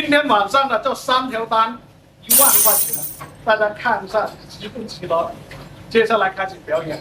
今天晚上的这3条单10000块钱，大家看一下值不值得？接下来开始表演。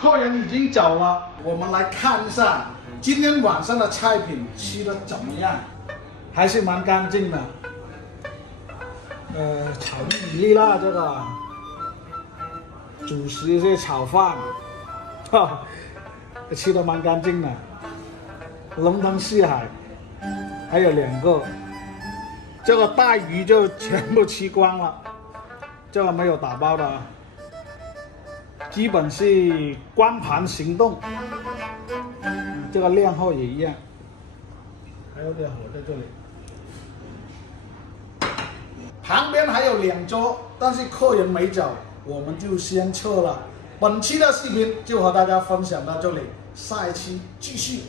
客人已经走了，我们来看一下今天晚上的菜品吃的怎么样，还是蛮干净的。炒米粒啦，这个主食是炒饭，哈，吃的蛮干净的，龙腾四海，还有2个，这个大鱼就全部吃光了，这个没有打包的啊，基本是光盘行动，这个量后也一样，还有点火在这里。旁边还有2桌，但是客人没走，我们就先撤了。本期的视频就和大家分享到这里，下一期继续。